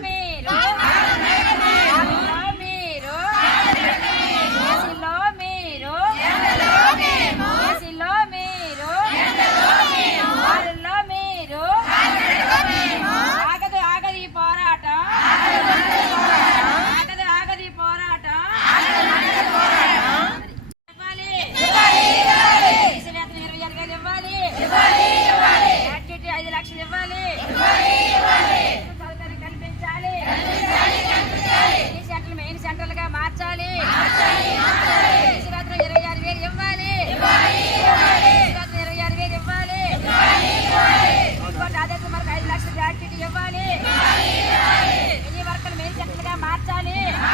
Me. 马家里。